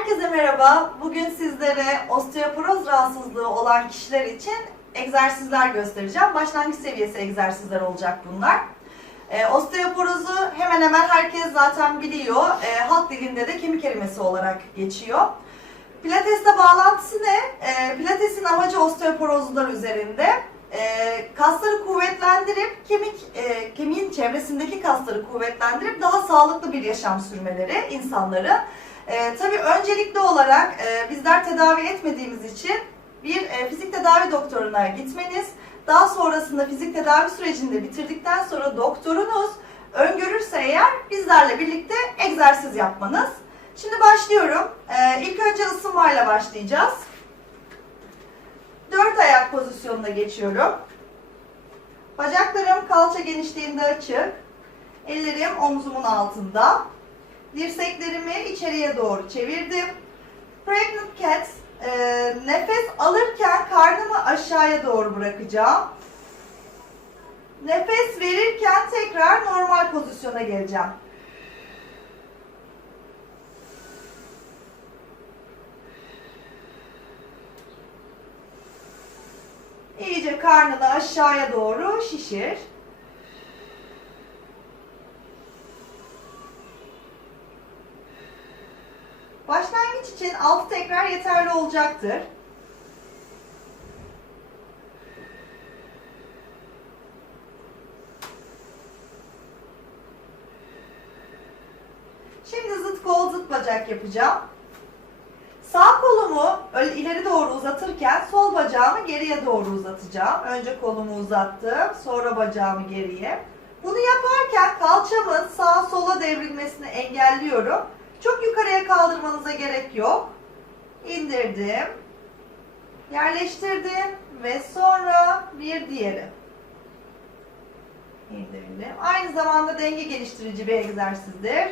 Herkese merhaba. Bugün sizlere osteoporoz rahatsızlığı olan kişiler için egzersizler göstereceğim. Başlangıç seviyesi egzersizler olacak bunlar. Ee, osteoporozu hemen hemen herkes zaten biliyor. Ee, halk dilinde de kemik erimesi olarak geçiyor. Pilates'te bağlantısı ne? Ee, Pilates'in amacı osteoporozlar üzerinde e, kasları kuvvetlendirip kemik e, kemiğin çevresindeki kasları kuvvetlendirip daha sağlıklı bir yaşam sürmeleri insanları. E, tabii öncelikli olarak e, bizler tedavi etmediğimiz için bir e, fizik tedavi doktoruna gitmeniz, daha sonrasında fizik tedavi sürecini de bitirdikten sonra doktorunuz öngörürse eğer bizlerle birlikte egzersiz yapmanız. Şimdi başlıyorum. E, ilk önce ısınmayla başlayacağız. Dört ayak pozisyonuna geçiyorum. Bacaklarım kalça genişliğinde açık. Ellerim omzumun altında. Dirseklerimi içeriye doğru çevirdim. Pregnant cat. e, nefes alırken karnımı aşağıya doğru bırakacağım. Nefes verirken tekrar normal pozisyona geleceğim. İyice karnını aşağıya doğru şişir. Başlangıç için 6 tekrar yeterli olacaktır. Şimdi zıt kol zıt bacak yapacağım. Sağ kolumu ileri doğru uzatırken sol bacağımı geriye doğru uzatacağım. Önce kolumu uzattım, sonra bacağımı geriye. Bunu yaparken kalçamın sağa sola devrilmesini engelliyorum. Çok yukarıya kaldırmanıza gerek yok. İndirdim. Yerleştirdim ve sonra bir diğeri. İndirdim. Aynı zamanda denge geliştirici bir egzersizdir.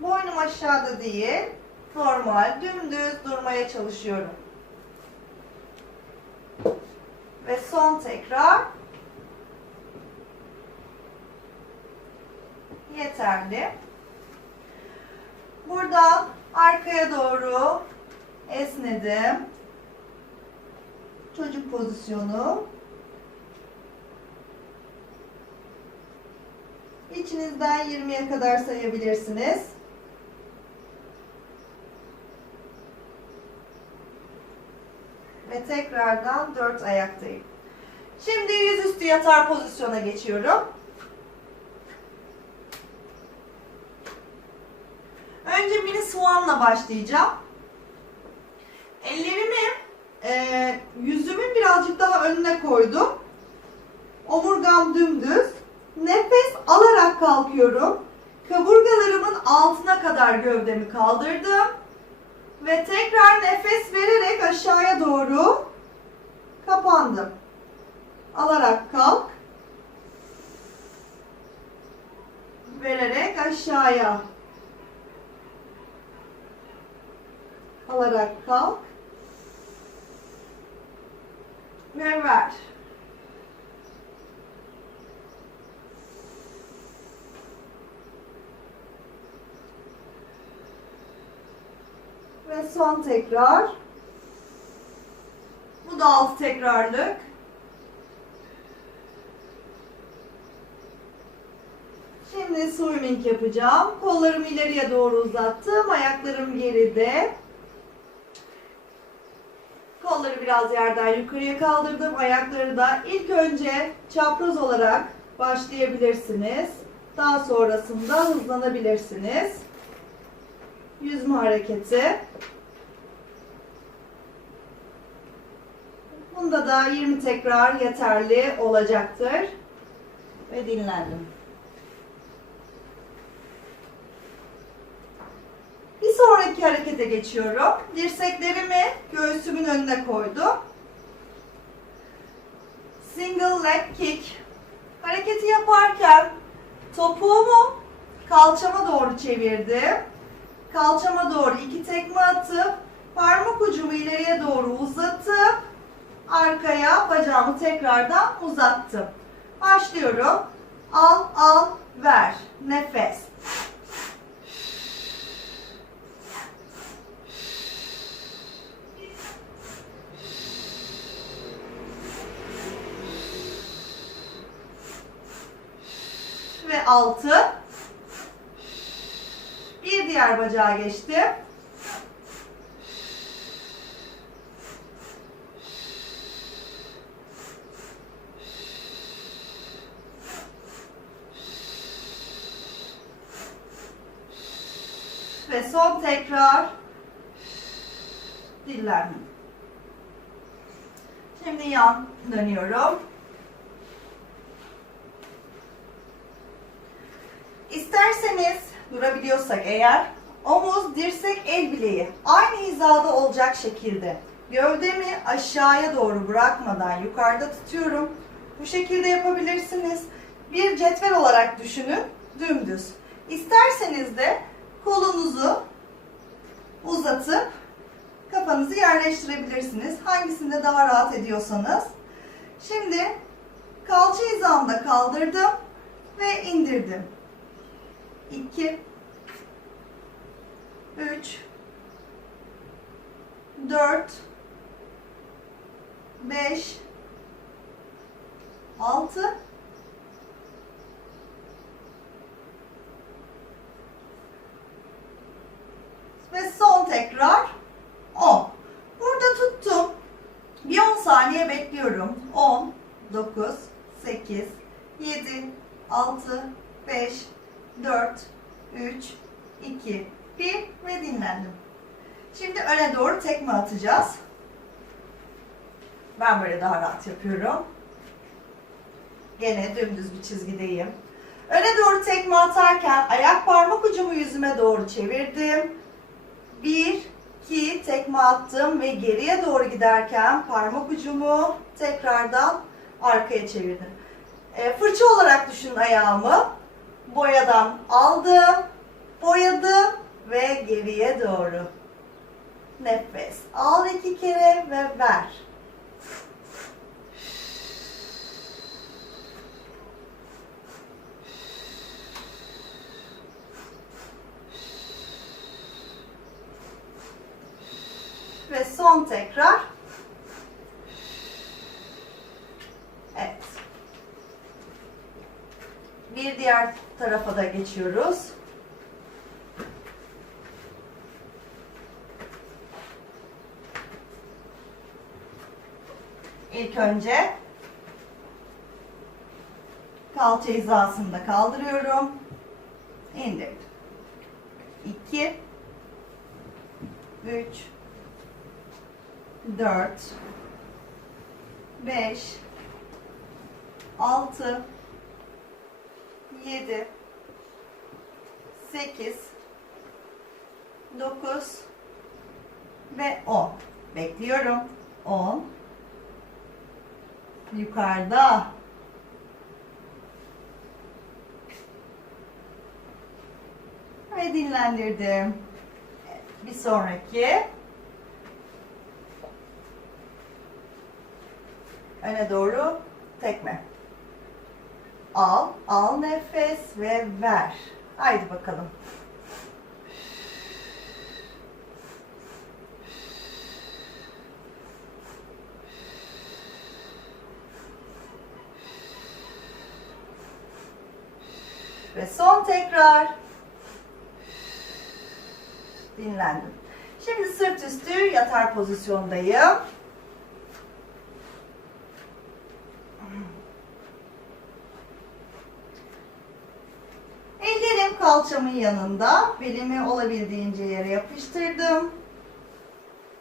Boynum aşağıda değil. Normal, dümdüz durmaya çalışıyorum. Ve son tekrar. Yeterli. Buradan arkaya doğru esnedim. Çocuk pozisyonu. İçinizden 20'ye kadar sayabilirsiniz. Ve tekrardan 4 ayaktayım. Şimdi yüzüstü yatar pozisyona geçiyorum. Önce mini swan'la başlayacağım. Ellerimi e, yüzümün birazcık daha önüne koydum. Omurgam dümdüz. Nefes alarak kalkıyorum. Kaburgalarımın altına kadar gövdemi kaldırdım. Ve tekrar nefes vererek aşağıya doğru kapandım. Alarak kalk. Vererek aşağıya. Alarak kalk. Ve ver. Ve son tekrar. Bu da alt tekrarlık. Şimdi swimming yapacağım. Kollarımı ileriye doğru uzattım. Ayaklarım geride. Kolları biraz yerden yukarıya kaldırdım. Ayakları da ilk önce çapraz olarak başlayabilirsiniz. Daha sonrasında hızlanabilirsiniz. Yüzme hareketi. Bunda da 20 tekrar yeterli olacaktır. Ve dinlendim. Bir sonraki harekete geçiyorum. Dirseklerimi göğsümün önüne koydum. Single leg kick. Hareketi yaparken topuğumu kalçama doğru çevirdim. Kalçama doğru iki tekme atıp parmak ucumu ileriye doğru uzatıp arkaya bacağımı tekrardan uzattım. Başlıyorum. Al, al, ver. Nefes. Ve altı. Bir diğer bacağa geçtim. Ve son tekrar dillendim. Şimdi yan dönüyorum. İsterseniz durabiliyorsak eğer omuz, dirsek, el bileği aynı hizada olacak şekilde gövdemi aşağıya doğru bırakmadan yukarıda tutuyorum. Bu şekilde yapabilirsiniz. Bir cetvel olarak düşünün dümdüz. İsterseniz de kolunuzu uzatıp kafanızı yerleştirebilirsiniz. Hangisinde daha rahat ediyorsanız. Şimdi kalça hizamda kaldırdım ve indirdim. 2 3 4 5 6 ve son tekrar 10. Burada tuttum. Bir 10 saniye bekliyorum. 10 9 8 7 6 5 4 3 2 1 ve dinlendim. Şimdi öne doğru tekme atacağız. Ben böyle daha rahat yapıyorum. Gene dümdüz bir çizgideyim. Öne doğru tekme atarken ayak parmak ucumu yüzüme doğru çevirdim. Bir, iki tekme attım ve geriye doğru giderken parmak ucumu tekrardan arkaya çevirdim. E, fırça olarak düşünün ayağımı. Boyadan aldım, boyadım ve geriye doğru. Nefes. Al iki kere ve ver. Ve son tekrar. Evet. Bir diğer tarafa da geçiyoruz. İlk önce kalça hizasında kaldırıyorum. İndirdim. 2 3 4 5 6 7 8 9 ve 10. Bekliyorum. 10 yukarıda ve dinlendirdim. Bir sonraki öne doğru tekme. Al, al nefes ve ver. Haydi bakalım. Ve son tekrar. Dinlendim. Şimdi sırt üstü yatar pozisyondayım. Ellerim kalçamın yanında. Belimi olabildiğince yere yapıştırdım.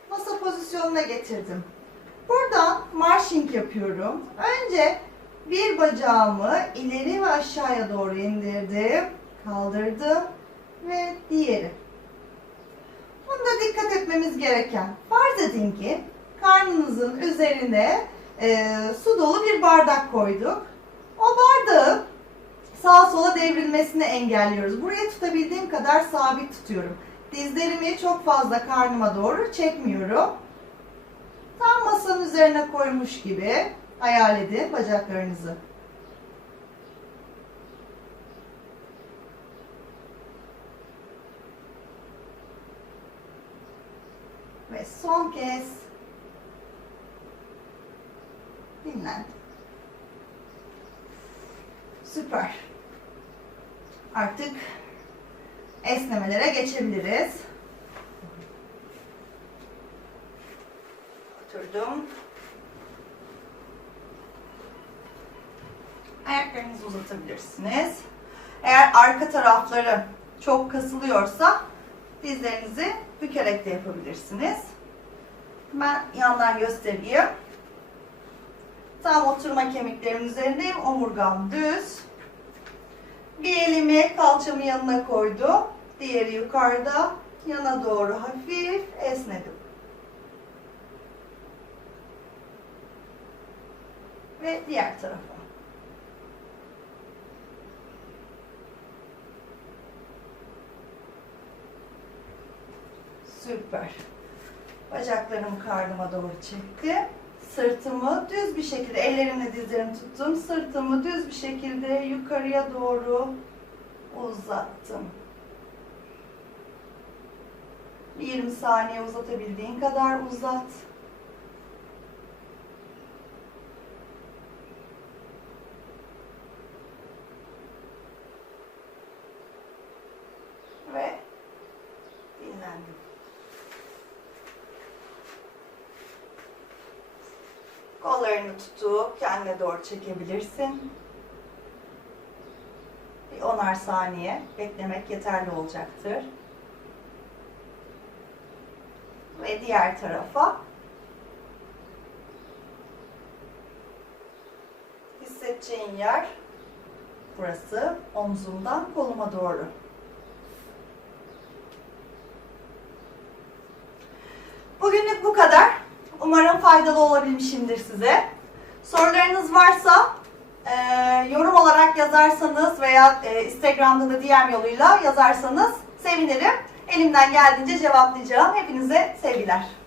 Masa pozisyonuna getirdim. Buradan marching yapıyorum. Önce bir bacağımı ileri ve aşağıya doğru indirdim. Kaldırdım. Ve diğeri. Bunda dikkat etmemiz gereken. Farz edin ki karnınızın üzerine e, su dolu bir bardak koyduk. O bardağı sağa sola devrilmesini engelliyoruz. Buraya tutabildiğim kadar sabit tutuyorum. Dizlerimi çok fazla karnıma doğru çekmiyorum. Tam masanın üzerine koymuş gibi ayar edin bacaklarınızı. Ve son kez dinlen. Süper. Artık esnemelere geçebiliriz. Oturdum. Ayaklarınızı uzatabilirsiniz. Eğer arka tarafları çok kasılıyorsa dizlerinizi bükerek de yapabilirsiniz. Ben yandan göstereyim. Tam oturma kemiklerimin üzerindeyim. Omurgam düz. Bir elimi kalçamın yanına koydum. Diğeri yukarıda. Yana doğru hafif esnedim. Ve diğer tarafa. Süper. Bacaklarımı karnıma doğru çektim. Sırtımı düz bir şekilde ellerimle dizlerimi tuttum. Sırtımı düz bir şekilde yukarıya doğru uzattım. Bir 20 saniye uzatabildiğin kadar uzat. Ve dinlendim. Kollarını tutup kendine doğru çekebilirsin. Bir onar saniye beklemek yeterli olacaktır. Ve diğer tarafa. Hissedeceğin yer burası omzumdan koluma doğru. Bugünlük bu kadar. Umarım faydalı olabilmişimdir size. Sorularınız varsa e, yorum olarak yazarsanız veya e, Instagram'da da DM yoluyla yazarsanız sevinirim. Elimden geldiğince cevaplayacağım. Hepinize sevgiler.